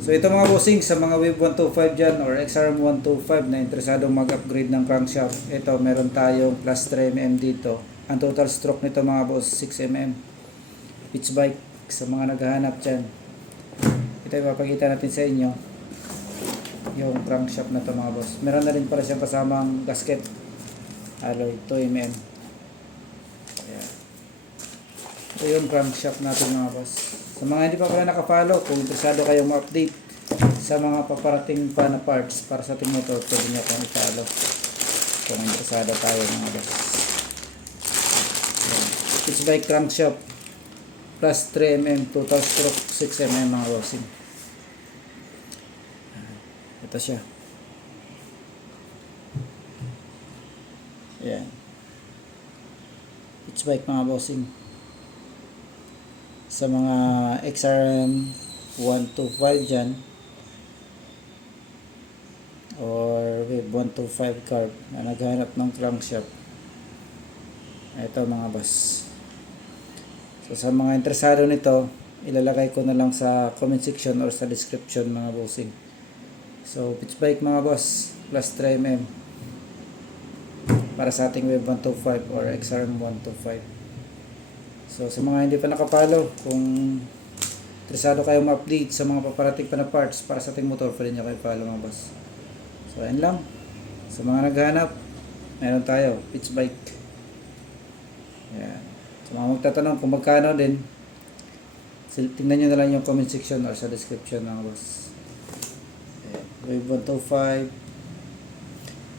So ito mga bossing, sa mga Wave 125 dyan or XRM 125 na interesadong mag-upgrade ng crankshaft, ito meron tayong plus 3mm dito. Ang total stroke nito mga boss 6mm. Pitch bike sa mga naghahanap dyan. Ito ipapakita natin sa inyo yung crankshaft na to mga boss. Meron na rin pala siyang kasamang gasket alloy 2mm. Ayan. Ito yung crankshaft natin mga boss. Sa mga hindi pa pala nakapollow, kung interesado kayong ma-update sa mga paparating pa na parts para sa ating motor, pwede nyo akong i-follow kung interesado tayo mga boss. It's by crankshaft plus 3mm total stroke 6mm mga bossing. Ito siya. Ayan. It's bike mga bossing. Sa mga XRM 125 dyan or Wave 125 carb na naghahanap ng crankshaft, ito mga boss. So sa mga interesado nito, ilalagay ko na lang sa comment section or sa description mga bossing. So pitch bike mga boss plus 3mm para sa ating Wave 125 or XRM 125. So sa mga hindi pa nakapollow, kung interesado kayo ma-update sa mga paparating pa na parts para sa ating motor, pwede nyo kayo follow mga boss. So ayun lang. Sa mga naghahanap, meron tayo pitch bike. Ayan. Sa mga magtatanong kung magkano din, tingnan nyo na lang yung comment section or sa description mga boss. Ayan. Wave 125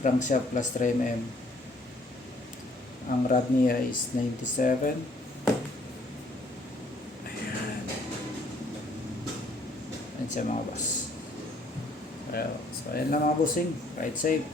crankshaft plus 3mm. Ang rod niya is 97. Ayan siya mga boss. So ayan lang mga bossing. Ride safe.